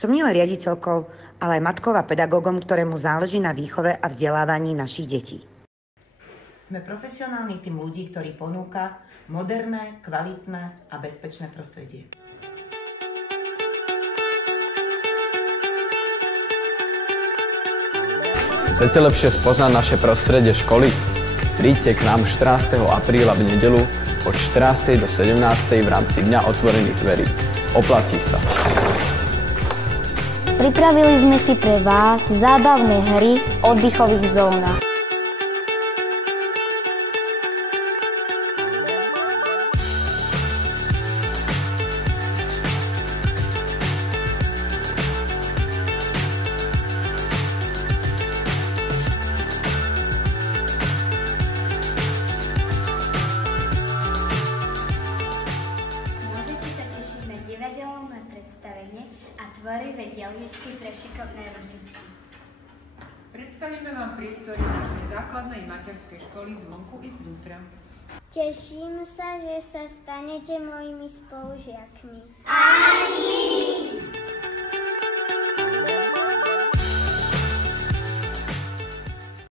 Som nielen riaditeľkou, ale aj matkou a pedagógom, ktorému záleží na výchove a vzdelávaní našich detí. Sme profesionálny tím ľudí, ktorí ponúka moderné, kvalitné a bezpečné prostredie. Chcete lepšie spoznať naše prostredie školy? Príďte k nám 14. apríla v nedeľu od 14. do 17. v rámci Dňa otvorených dverí. Oplatí sa. Pripravili sme si pre vás zábavné hry v oddychových zónach. Divadelné predstavenie a tvorivé dielničky pre šikovné ručičky. Predstavíme vám priestory našej základnej materskej školy zvonku i zvnútra. Teším sa, že sa stanete mojimi spolužiakmi. Ani!